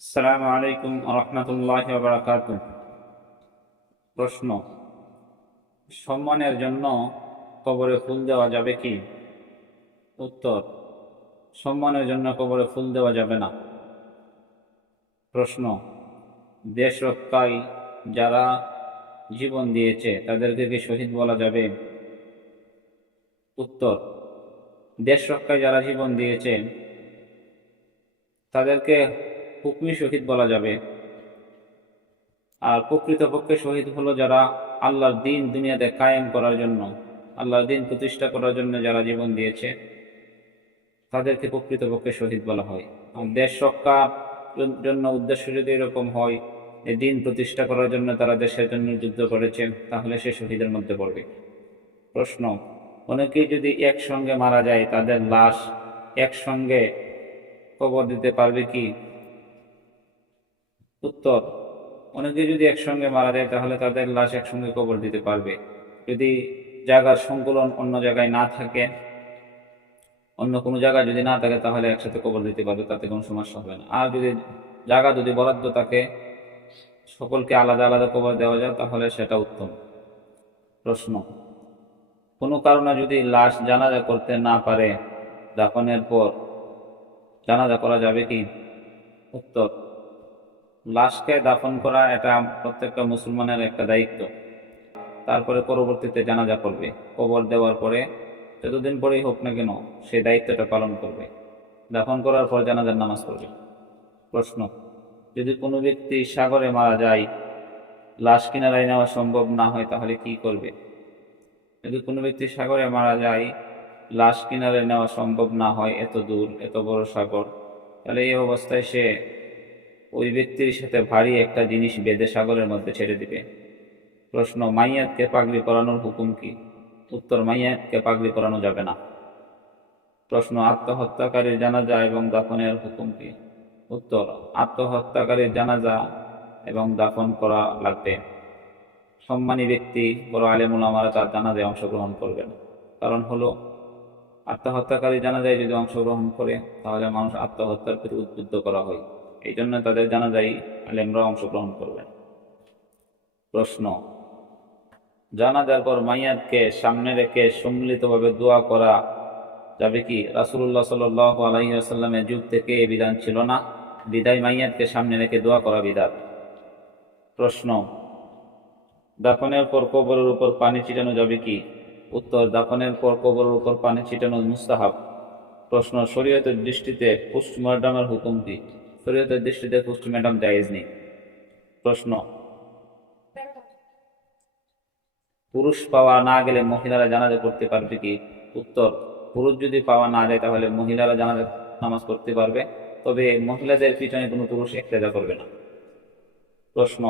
আসসালামু আলাইকুম রহমতুল্লাহ বারাকাতুহ। প্রশ্ন: সম্মানের জন্য কবরে ফুল দেওয়া যাবে কি? উত্তর: সম্মানের জন্য কবরে ফুল দেওয়া যাবে না। প্রশ্ন: দেশ রক্ষায় যারা জীবন দিয়েছে তাদেরকে কি শহীদ বলা যাবে? উত্তর: দেশ রক্ষায় যারা জীবন দিয়েছে তাদেরকে হুকমি শহীদ বলা যাবে। আর প্রকৃতপক্ষে শহীদ হলো যারা আল্লাহর দিন দুনিয়াতে কায়েম করার জন্য, আল্লাহর দিন প্রতিষ্ঠা করার জন্য যারা জীবন দিয়েছে তাদেরকে প্রকৃতপক্ষে শহীদ বলা হয়। আর দেশ রক্ষার জন্য উদ্দেশ্য যদি এরকম হয়, এই দিন প্রতিষ্ঠা করার জন্য তারা দেশের জন্য যুদ্ধ করেছেন, তাহলে সে শহীদের মধ্যে পড়বে। প্রশ্ন: অনেকেই যদি একসঙ্গে মারা যায় তাদের লাশ একসঙ্গে কবর দিতে পারবে কি? উত্তর: অনেকে যদি একসঙ্গে মারা যায় তাহলে তাদের লাশ একসঙ্গে কবর দিতে পারবে। যদি জায়গার সংকুলন অন্য জায়গায় না থাকে, অন্য কোনো জায়গায় যদি না থাকে তাহলে একসাথে কবর দিতে পারবে, তাতে কোনো সমস্যা হবে না। আর যদি জায়গা যদি বরাদ্দ থাকে, সকলকে আলাদা আলাদা কবর দেওয়া যায়, তাহলে সেটা উত্তম। প্রশ্ন: কোনো কারণে যদি লাশ জানাজা করতে না পারে, দাফনের পর জানাজা করা যাবে কি? উত্তর: লাশকে দাফন করা এটা প্রত্যেকটা মুসলমানের একটা দায়িত্ব। তারপরে পরবর্তীতে জানাজা করবে, কবর দেওয়ার পরে যতদিন পরেই হোক না কেন সেই দায়িত্বটা পালন করবে। দাফন করার পর জানাজার নামাজ পড়বে। প্রশ্ন: যদি কোনো ব্যক্তি সাগরে মারা যায়, লাশ কিনারায় নেওয়া সম্ভব না হয়, তাহলে কি করবে? যদি কোনো ব্যক্তি সাগরে মারা যায়, লাশ কিনারে নেওয়া সম্ভব না হয়, এত দূর এত বড় সাগর, তাহলে এই অবস্থায় সে ওই ব্যক্তির সাথে ভারী একটা জিনিস বেঁধে সাগরের মধ্যে ছেড়ে দিবে। প্রশ্ন: মাইয়াতকে পাগড়ি পরানোর হুকুম কি? উত্তর: মাইয়াতকে পাগড়ি পরানো যাবে না। প্রশ্ন: আত্মহত্যাকারীর জানাজা এবং দাফনের হুকুম কি? উত্তর: আত্মহত্যাকারীর জানাজা এবং দাফন করা লাগবে। সম্মানী ব্যক্তি, বড় আলেম উলামারা তার জানাজায় অংশগ্রহণ করবেন। কারণ হলো, আত্মহত্যাকারী জানাজায় যদি অংশগ্রহণ করে তাহলে মানুষ আত্মহত্যার প্রতি উদ্বুদ্ধ করা হয়, এই জন্য তাদের জানাজায় আলেমরা অংশগ্রহণ করবেন। প্রশ্ন: জানাজার পর মাইয়াতকে সামনে রেখে সম্মিলিতভাবে দোয়া করা যাবে কি? রাসূলুল্লাহ সাল্লাল্লাহু আলাইহি ওয়াসাল্লামের যুগ থেকে এই বিধান ছিল না, বিদায় মাইয়াতকে সামনে রেখে দোয়া করা বিধাত। প্রশ্ন: দাফনের পর কবরের উপর পানি ছিটানো যাবে কি? উত্তর: দাফনের পর কবরের উপর পানি ছিটানো মুস্তাহাব। প্রশ্ন: শরীয়তের দৃষ্টিতে পোস্টমর্টমের হুকুম কি? শরীয়তের দৃষ্টিতে পোস্টমর্টম জায়েজ নেই। প্রশ্ন: পুরুষ পাওয়া না গেলে মহিলারা জানাজা করতে পারবে কি? উত্তর: পুরুষ যদি পাওয়া না যায় তাহলে মহিলারা জানাজা নামাজ পড়তে পারবে, তবে মহিলাদের পিছনে কোনো পুরুষ ইক্তেদা করবে না। প্রশ্ন: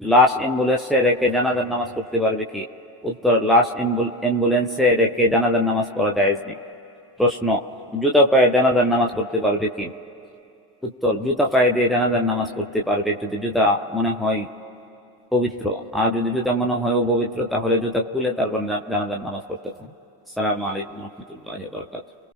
লাশ অ্যাম্বুলেন্সে রেখে জানাজার নামাজ পড়তে পারবে কি? উত্তর: লাশ অ্যাম্বুলেন্সে রেখে জানাজার নামাজ পড়া জায়েজ নেই। প্রশ্ন: জুতা পায়ে জানাজার নামাজ পড়তে পারবে কি? উত্তর: জুতা পায়ে দিয়ে জানাজার নামাজ পড়তে পারবে যদি জুতা মনে হয় পবিত্র। আর যদি জুতা মনে হয় অপবিত্র, তাহলে জুতা খুলে তারপর জানাজার নামাজ পড়তে হবে। আসসালামু আলাইকুম রহমতুল্লাহ বারাকাতুহু।